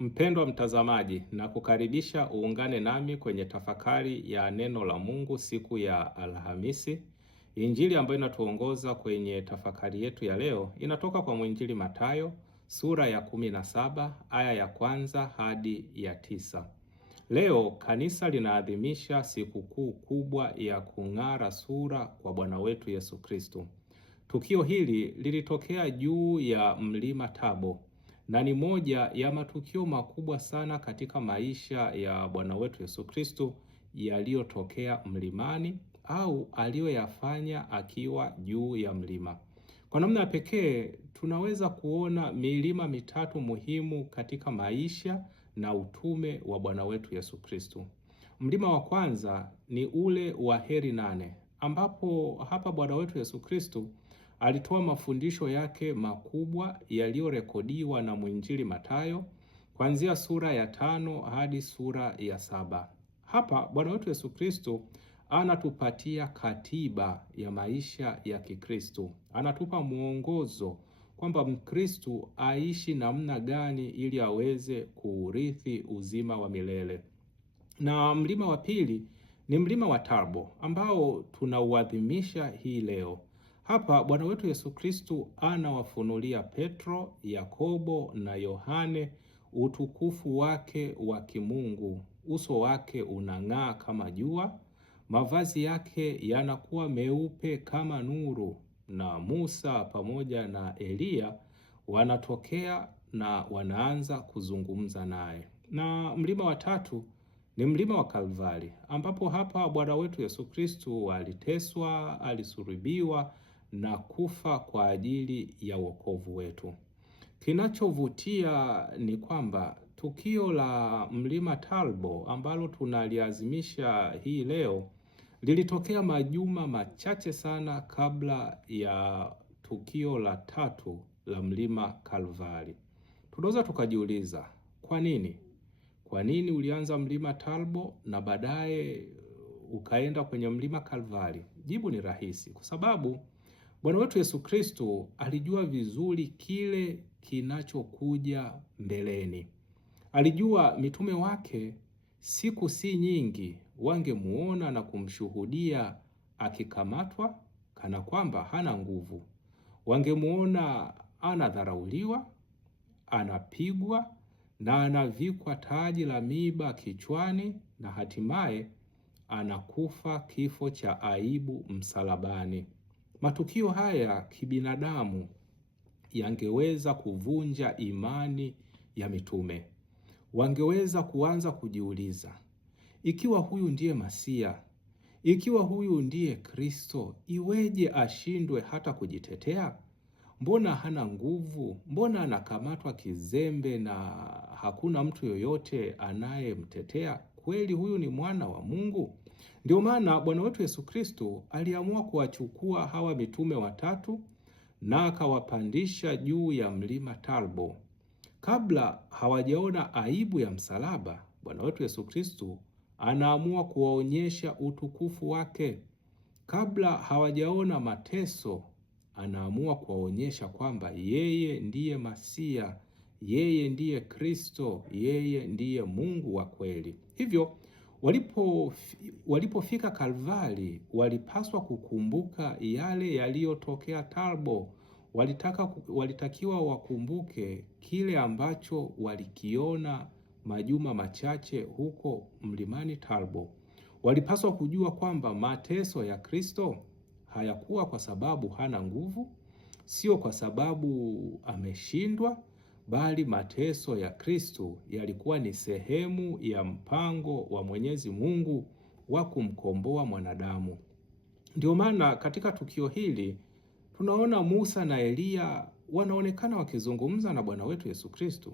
Mpendwa mtazamaji, na kukaribisha uungane nami kwenye tafakari ya neno la Mungu siku ya Alhamisi. Injili ambayo inatuongoza kwenye tafakari yetu ya leo inatoka kwa mwinjili Mathayo sura ya 17 aya ya 1 hadi ya 9. Leo kanisa linaadhimisha sikukuu kubwa ya kung'ara sura kwa Bwana wetu Yesu Kristo. Tukio hili lilitokea juu ya mlima Tabo na ni moja ya matukio makubwa sana katika maisha ya Bwana wetu Yesu Kristo yaliyotokea mlimani au aliyoyafanya akiwa juu ya mlima. Kwa namna ya pekee tunaweza kuona milima mitatu muhimu katika maisha na utume wa Bwana wetu Yesu Kristo. Mlima wa kwanza ni ule wa Heri 8 ambapo hapa Bwana wetu Yesu Kristo alitoa mafundisho yake makubwa yaliyorekodiwa na mwinjili Mathayo kuanzia sura ya 5 hadi sura ya 7. Hapa Bwana wetu Yesu Kristo anatupatia katiba ya maisha ya Kikristo. Anatupa mwongozo kwamba Mkristo aishi namna gani ili aweze kuurithi uzima wa milele. Na mlima wa pili ni mlima wa Tabo ambao tunauadhimisha hii leo. Hapa Bwana wetu Yesu Kristo anawafunulia Petro, Yakobo na Yohane utukufu wake wa kimungu. Uso wake unang'aa kama jua, mavazi yake yanakuwa meupe kama nuru, na Musa pamoja na Eliya wanatokea na wanaanza kuzungumza naye. Na mlima wa tatu ni mlima wa Kalvari ambapo hapa Bwana wetu Yesu Kristo aliteswa, alisulubiwa na kufa kwa ajili ya wokovu wetu. Kinachovutia ni kwamba tukio la mlima Tabo ambalo tunaliazimisha hii leo lilitokea majuma machache sana kabla ya tukio la tatu la mlima Kalvari. Tunaweza tukajiuliza, kwa nini? Kwa nini ulianza mlima Tabo na baadaye ukaenda kwenye mlima Kalvari? Jibu ni rahisi, kwa sababu Bwana wetu Yesu Kristo alijua vizuri kile kinachokuja mbeleni. Alijua mitume wake siku si nyingi wangemuona na kumshuhudia akikamatwa kana kwamba hana nguvu. Wangemuona anadharauliwa, anapigwa na anavikwa taji la miiba kichwani na hatimaye anakufa kifo cha aibu msalabani. Matukio haya kibinadamu yangeweza kuvunja imani ya mitume. Wangeweza kuanza kujiuliza, ikiwa huyu ndiye Masia, ikiwa huyu ndiye Kristo, iweje ashindwe hata kujitetea? Mbona hana nguvu? Mbona anakamatwa kizembe na hakuna mtu yoyote anayemtetea? Kweli huyu ni mwana wa Mungu? Ndio maana Bwana wetu Yesu Kristo aliamua kuwachukua hawa mitume watatu na akawapandisha juu ya mlima Tabo. Kabla hawajaona aibu ya msalaba, Bwana wetu Yesu Kristo anaamua kuwaonyesha utukufu wake. Kabla hawajaona mateso, anaamua kuwaonyesha kwamba yeye ndiye Masia, yeye ndiye Kristo, yeye ndiye Mungu wa kweli. Hivyo walipofika Kalvari walipaswa kukumbuka yale yaliyotokea Tabo. Walitakiwa wakumbuke kile ambacho walikiona majuma machache huko mlimani Tabo. Walipaswa kujua kwamba mateso ya Kristo hayakuwa kwa sababu hana nguvu, sio kwa sababu ameshindwa, bali mateso ya Kristo yalikuwa ni sehemu ya mpango wa Mwenyezi Mungu wa kumkomboa mwanadamu. Ndio maana katika tukio hili tunaona Musa na Eliya wanaonekana wakizungumza na Bwana wetu Yesu Kristo.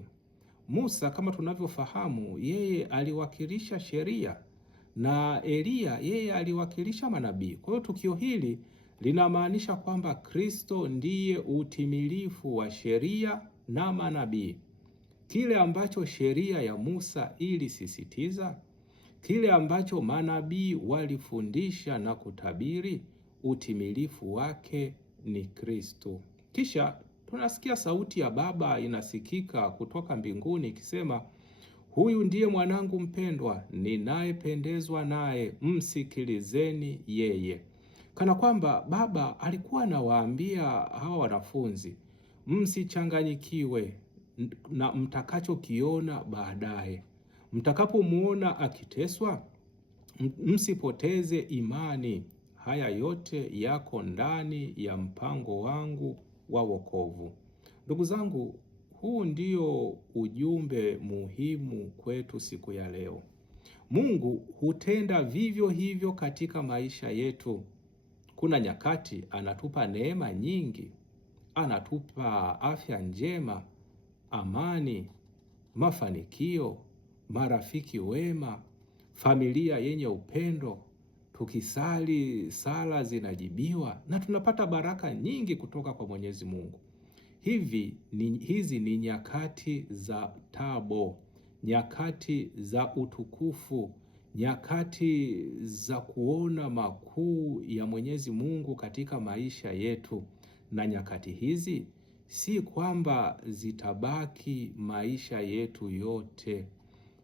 Musa, kama tunavyofahamu, yeye aliwakilisha sheria na Eliya yeye aliwakilisha manabii. Kwa hiyo tukio hili linamaanisha kwamba Kristo ndiye utimilifu wa sheria na manabii. Kile ambacho sheria ya Musa ilisisitiza, kile ambacho manabii walifundisha na kutabiri, utimilifu wake ni Kristo. Kisha tunasikia sauti ya Baba inasikika kutoka mbinguni ikisema, huyu ndiye mwanangu mpendwa, ninayependezwa naye, msikilizeni yeye. Kana kwamba Baba alikuwa anawaambia hawa wanafunzi, msichanganyikiwe na mtakachokiona baadaye. Mtakapomuona akiteswa, msipoteze imani. Haya yote yako ndani ya mpango wangu wa wokovu. Ndugu zangu, huu ndio ujumbe muhimu kwetu siku ya leo. Mungu hutenda vivyo hivyo katika maisha yetu. Kuna nyakati anatupa neema nyingi, anatupa afya njema, amani, mafanikio, marafiki wema, familia yenye upendo. Tukisali sala zinajibiwa na tunapata baraka nyingi kutoka kwa Mwenyezi Mungu. Hizi ni nyakati za tabo, nyakati za utukufu, nyakati za kuona makuu ya Mwenyezi Mungu katika maisha yetu. Na nyakati hizi si kwamba zitabaki maisha yetu yote.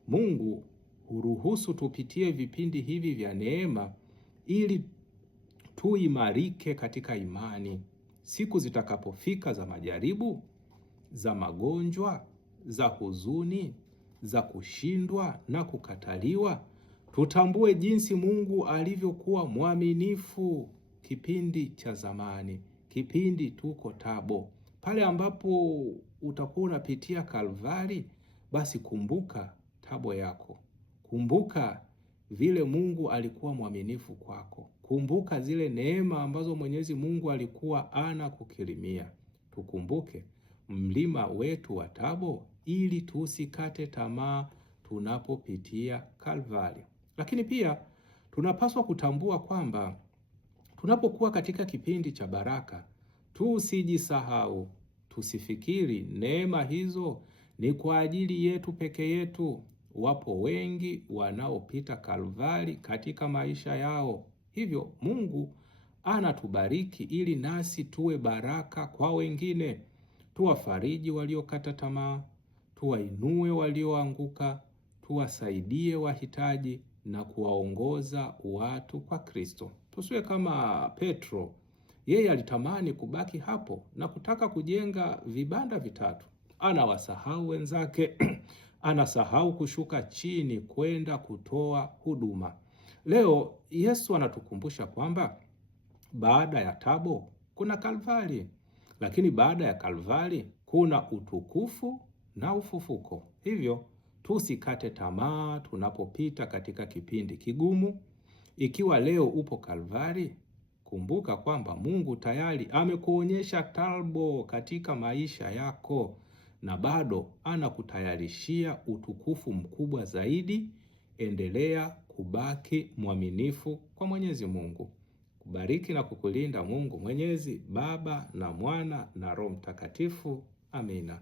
Mungu huruhusu tupitie vipindi hivi vya neema ili tuimarike katika imani. Siku zitakapofika za majaribu, za magonjwa, za huzuni, za kushindwa na kukataliwa, tutambue jinsi Mungu alivyokuwa mwaminifu kipindi cha zamani, kipindi tuko tabo. Pale ambapo utakuwa unapitia Kalvari, basi kumbuka tabo yako. Kumbuka vile Mungu alikuwa mwaminifu kwako. Kumbuka zile neema ambazo Mwenyezi Mungu alikuwa anakukirimia. Tukumbuke mlima wetu wa tabo ili tusikate tamaa tunapopitia Kalvari. Lakini pia tunapaswa kutambua kwamba tunapokuwa katika kipindi cha baraka, tusijisahau, tusifikiri neema hizo ni kwa ajili yetu peke yetu. Wapo wengi wanaopita Kalvari katika maisha yao. Hivyo Mungu anatubariki ili nasi tuwe baraka kwa wengine. Tuwafariji waliokata tamaa, tuwainue walioanguka, tuwasaidie wahitaji na kuwaongoza watu kwa Kristo. Tusiwe kama Petro. Yeye alitamani kubaki hapo na kutaka kujenga vibanda vitatu. Anawasahau wenzake, anasahau kushuka chini kwenda kutoa huduma. Leo Yesu anatukumbusha kwamba baada ya tabo kuna Kalvari, lakini baada ya Kalvari kuna utukufu na ufufuko. Hivyo tusikate tamaa tunapopita katika kipindi kigumu. Ikiwa leo upo Kalvari, kumbuka kwamba Mungu tayari amekuonyesha tabo katika maisha yako na bado anakutayarishia utukufu mkubwa zaidi. Endelea kubaki mwaminifu kwa Mwenyezi Mungu. Kubariki na kukulinda Mungu Mwenyezi, Baba na Mwana na Roho Mtakatifu. Amina.